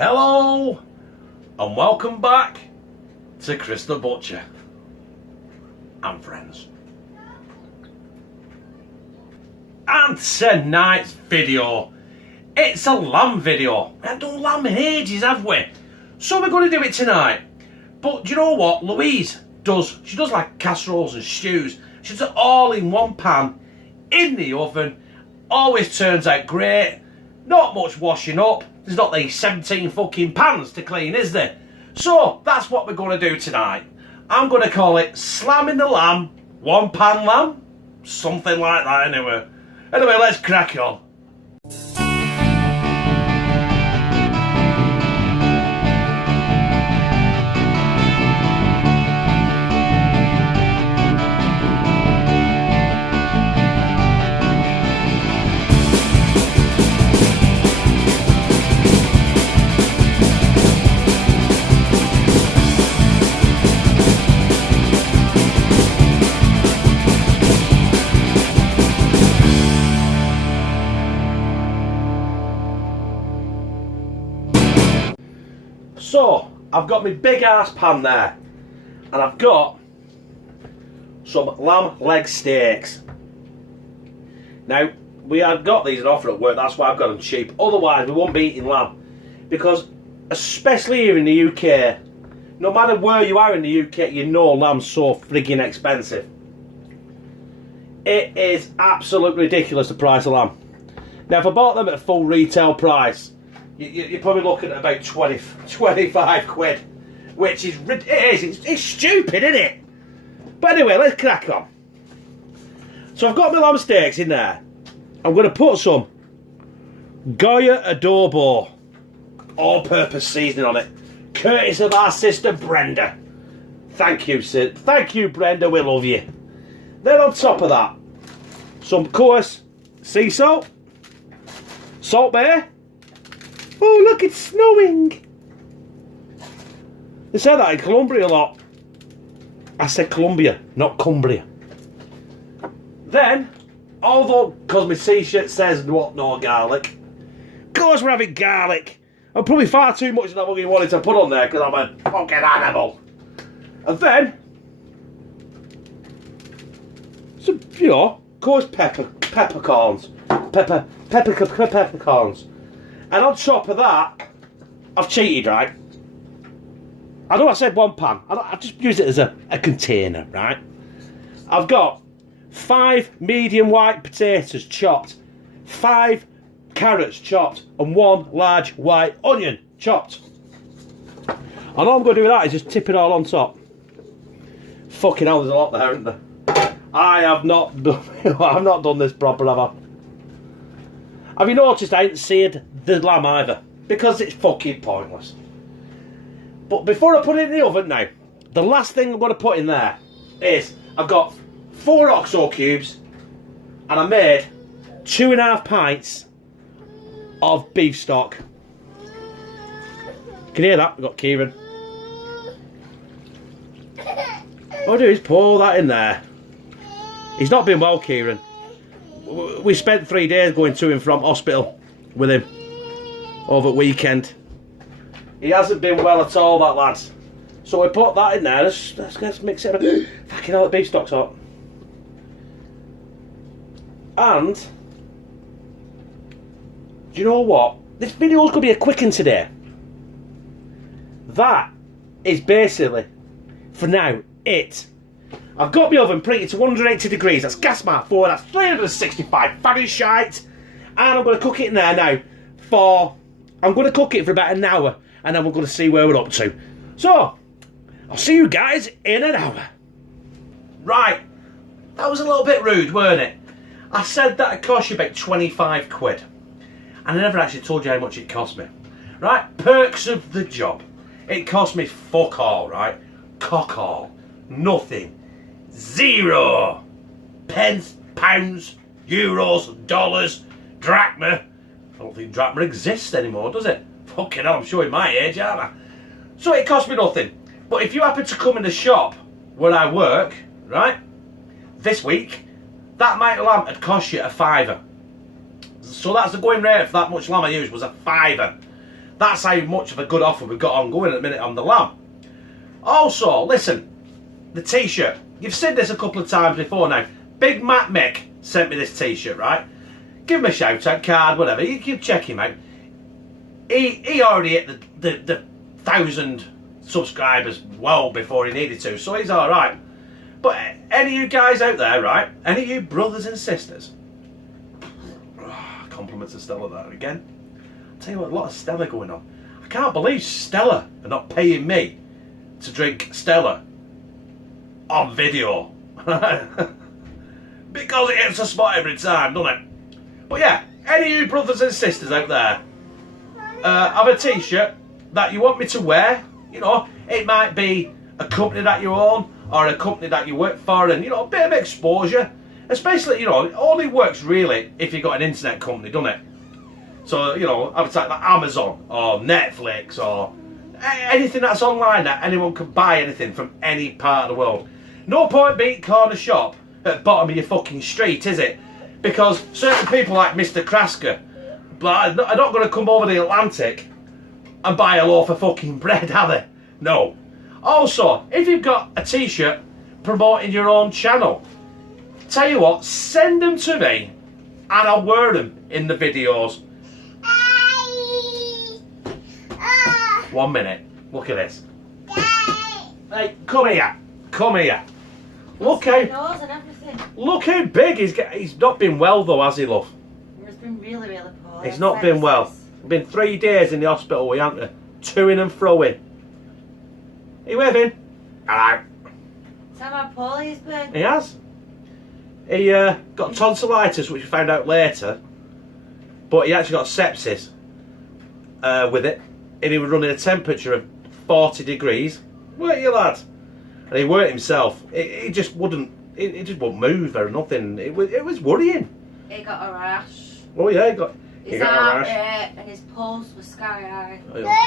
Hello and welcome back to Chris the Butcher and friends. And tonight's video, it's a lamb video. We haven't done lamb in ages, have we? So we're going to do it tonight. But do you know what Louise does? She does like casseroles and stews. She does it all in one pan in the oven. Always turns out great. Not much washing up. There's not these 17 fucking pans to clean, is there? So that's what we're going to do tonight. I'm going to call it slamming the lamb, one pan lamb, something like that anyway. Anyway, let's crack on. So, I've got my big ass pan there, and I've got some lamb leg steaks. Now, we had got these on offer at work, that's why I've got them cheap. Otherwise, we won't be eating lamb. Because, especially here in the UK, no matter where you are in the UK, you know lamb's so frigging expensive. It is absolutely ridiculous, the price of lamb. Now, if I bought them at full retail price, you're probably looking at about 25 quid, which is, it's stupid, isn't it? But anyway, let's crack on. So I've got my lamb steaks in there. I'm going to put some Goya Adobo all-purpose seasoning on it, courtesy of our sister Brenda. Thank you, sis. Thank you, Brenda. We love you. Then on top of that, some coarse sea salt, salt bay. Oh, look, it's snowing. They say that in Colombia a lot. I said Colombia, not Cumbria. Then, although, because my t-shirt says what, no garlic, of course we're having garlic. And probably far too much than I really wanted to put on there because I'm a fucking animal. And then, some, you know, coarse peppercorns. Peppercorns. And on top of that, I've cheated, right? I know I said one pan. I've just used it as a container, right? I've got 5 medium white potatoes chopped, 5 carrots chopped, and 1 large white onion chopped. And all I'm going to do with that is just tip it all on top. Fucking hell, there's a lot there, isn't there? I have not done, I've not done this proper, have I? Have you noticed I ain't seared the lamb either? Because it's fucking pointless. But before I put it in the oven now, the last thing I'm going to put in there is I've got 4 OXO cubes and I made 2.5 pints of beef stock. Can you hear that? We've got Kieran. What I do is pour that in there. He's not been well, Kieran. We spent 3 days going to and from hospital with him over the weekend. He hasn't been well at all, that lad. So we put that in there. Let's mix it up. Fucking hell, the beef stock's hot. And do you know what? This video's going to be a quick one today. That is basically, for now, it. I've got my oven preheated to 180 degrees. That's gas mark 4. That's 365 Fahrenheit. And I'm going to cook it in there now I'm going to cook it for about an hour. And then we're going to see where we're up to. So, I'll see you guys in an hour. Right. That was a little bit rude, weren't it? I said that it cost you about 25 quid. And I never actually told you how much it cost me. Right? Perks of the job. It cost me fuck all, right? Cock all. Nothing. 0 pence, pounds, euros, dollars, drachma. I don't think drachma exists anymore, does it? Fucking hell, I'm showing my age, aren't I? So it cost me nothing. But if you happen to come in the shop where I work, right, this week, that amount of lamb had cost you a £5. So that's the going rate for that much lamb I used was a £5. That's how much of a good offer we've got ongoing at the minute on the lamb. Also, listen, the t-shirt. You've seen this a couple of times before now. Big Mac Mick sent me this t-shirt, right? Give him a shout out, card, whatever. You can check him out. He already hit the 1,000 subscribers well before he needed to, so he's alright. But any of you guys out there, right? Any of you brothers and sisters, compliments to Stella there again. I'll tell you what, a lot of Stella going on. I can't believe Stella are not paying me to drink Stella on video. Because it hits a spot every time, doesn't it? But yeah, any of you brothers and sisters out there have a t-shirt that you want me to wear, you know, it might be a company that you own or a company that you work for, and you know, a bit of exposure. Especially, you know, it only works really if you've got an internet company, doesn't it? So, you know, I would say like Amazon or Netflix or anything that's online that anyone can buy anything from any part of the world. No point being corner shop at the bottom of your fucking street, is it? Because certain people like Mr. Krasker are not going to come over the Atlantic and buy a loaf of fucking bread, are they? No. Also, if you've got a t-shirt promoting your own channel, tell you what, send them to me and I'll wear them in the videos. 1 minute. Look at this. Hey, come here. Come here. Look how big he's got. He's not been well though, has he, love? He's been really, really poor. He's not been well. Been 3 days in the hospital, we haven't we? To-ing and fro-ing. Are you with him? Hello. Is that how poor he's been? He has. He got tonsillitis, which we found out later. But he actually got sepsis with it. And he was running a temperature of 40 degrees. Weren't you, lad? And he weren't himself. He just wouldn't. He just wouldn't move or nothing. It was worrying. He got a rash. Oh yeah, he got His a heart rash. rate and his pulse was sky high. Oh, yeah.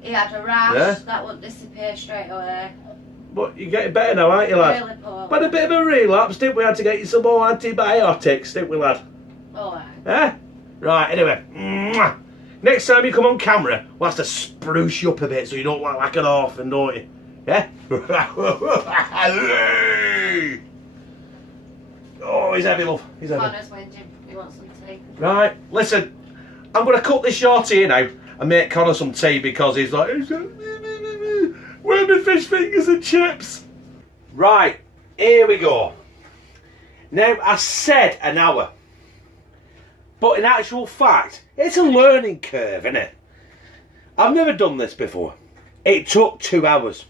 He had a rash Yeah. that wouldn't disappear straight away. But you're getting better now, aren't you, lad? Really poor. Had a bit of a relapse, didn't we? Had to get you some more antibiotics, didn't we, lad? Alright. Eh? Right, anyway. Mwah. Next time you come on camera, we'll have to spruce you up a bit so you don't look like an orphan, don't you? Yeah? Oh, he's heavy, love. He's heavy. Connor's whinging. He wants some tea. Right, listen. I'm going to cut this short here now and make Connor some tea because he's like, where are my fish fingers and chips? Right, here we go. Now, I said an hour. But in actual fact, it's a learning curve, isn't it? I've never done this before. It took 2 hours.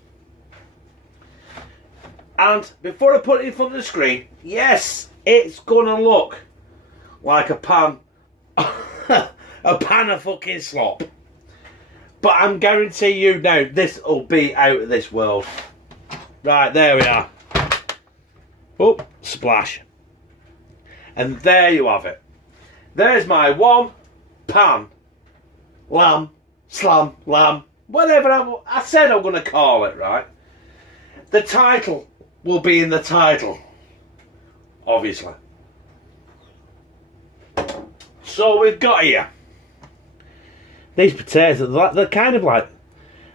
And before I put it in front of the screen, yes, it's gonna look like a pan, a pan of fucking slop. But I'm guarantee you now, this will be out of this world. Right, there we are. Oh, splash. And there you have it. There's my 1 pan lamb, slam, lamb, whatever I said I'm going to call it, right? The title will be in the title, obviously. So we've got here these potatoes, they're kind of like,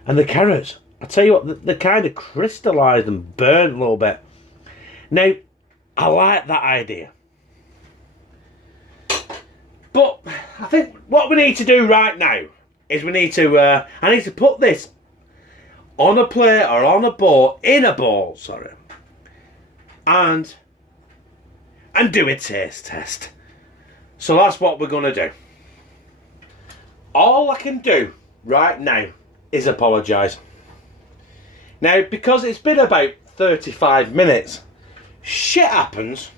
and the carrots, I tell you what, they're kind of crystallised and burnt a little bit. Now, I like that idea. But I think what we need to do right now is we need to, I need to put this on a plate or on a bowl, in a bowl, sorry, and do a taste test. So that's what we're going to do. All I can do right now is apologise. Now, because it's been about 35 minutes, shit happens.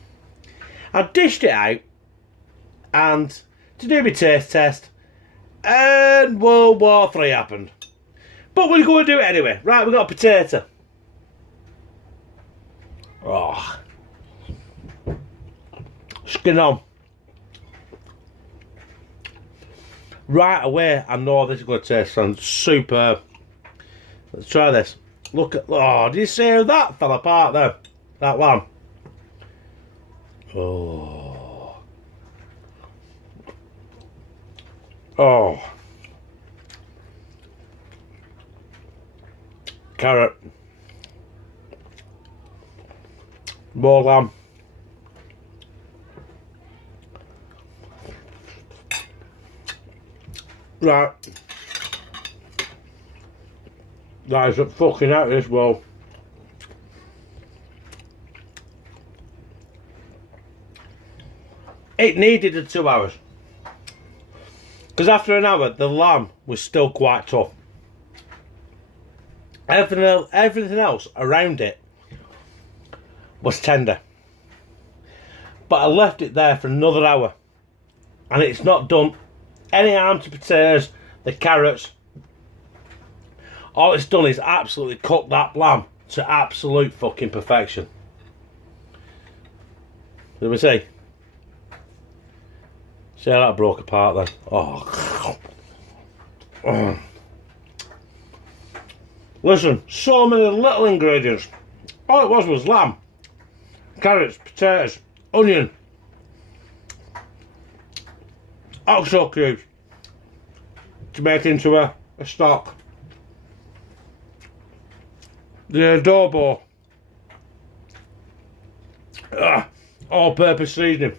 I dished it out and to do my taste test, and World War III happened. But we're going to do it anyway. Right, we've got a potato. Oh. Skin on. Right away, I know this is going to taste superb. Let's try this. Look at, oh, do you see how that fell apart there? That one. Oh. Oh. Carrot. More lamb. Right. That is a fucking out of this world. It needed the 2 hours. Because after an hour, the lamb was still quite tough. Everything else around it was tender. But I left it there for another hour. And it's not done any harm to potatoes, the carrots. All it's done is absolutely cook that lamb to absolute fucking perfection. Let me see. See how that broke apart then? Oh. Listen, so many little ingredients. All it was lamb, carrots, potatoes, onion, oxo cubes to make into a stock. The adobo, all-purpose seasoning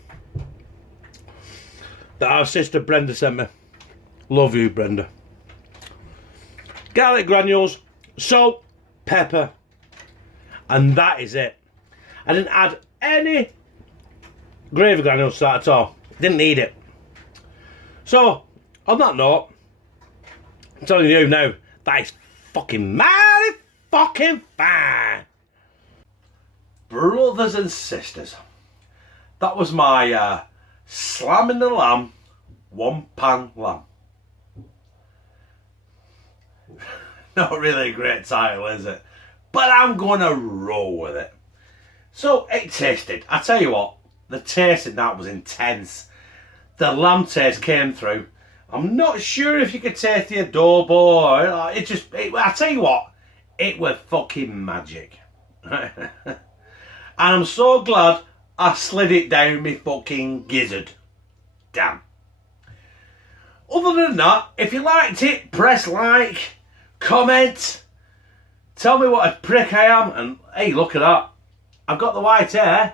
that our sister Brenda sent me. Love you, Brenda. Garlic granules, salt, pepper, and that is it. I didn't add any gravy granules to that at all. Didn't need it. So, on that note, I'm telling you now, that is fucking mighty fucking fine. Brothers and sisters, that was my slamming the lamb, one pan lamb. Not really a great title, is it? But I'm gonna roll with it. So it tasted, I tell you what, the taste in that was intense. The lamb taste came through. I'm not sure if you could taste the adobo. I tell you what, it was fucking magic. And I'm so glad I slid it down my fucking gizzard. Damn. Other than that, if you liked it, press like, comment, tell me what a prick I am, and hey, look at that. I've got the white hair,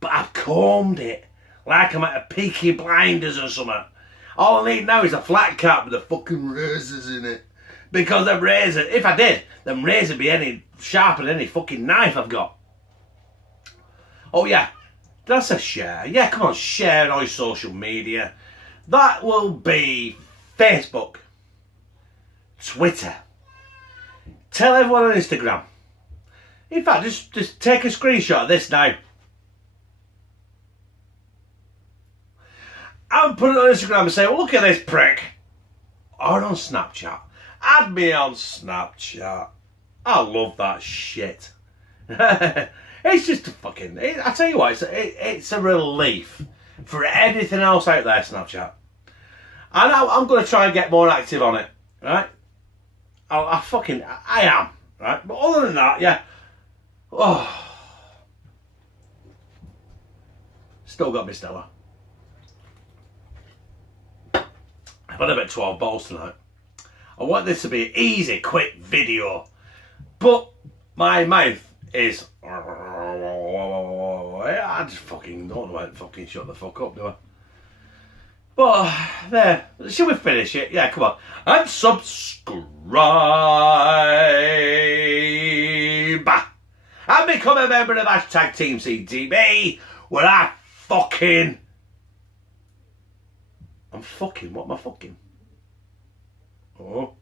but I've combed it like I'm at a Peaky Blinders or something. All I need now is a flat cap with the fucking razors in it. Because them razors, if I did, them razors would be any sharper than any fucking knife I've got. Oh yeah, did I say share? Yeah, come on, share on all your social media. That will be Facebook, Twitter. Tell everyone on Instagram. In fact, just take a screenshot of this now. And put it on Instagram and say, well, look at this prick. Or on Snapchat. Add me on Snapchat. I love that shit. It's just a fucking... I tell you what, it's a relief for everything else out there, Snapchat. And I'm going to try and get more active on it, right? I am, right? But other than that, yeah. Oh. Still got me Stella. I've had about 12 bottles tonight. I want this to be an easy, quick video. But my mouth is... I just fucking don't know how to fucking shut the fuck up, do I? But, there. Should we finish it? Yeah, come on. And subscribe. And become a member of #teamctb, where I fucking... What am I fucking? Oh.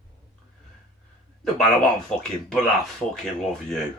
No matter what I'm fucking, but I fucking love you.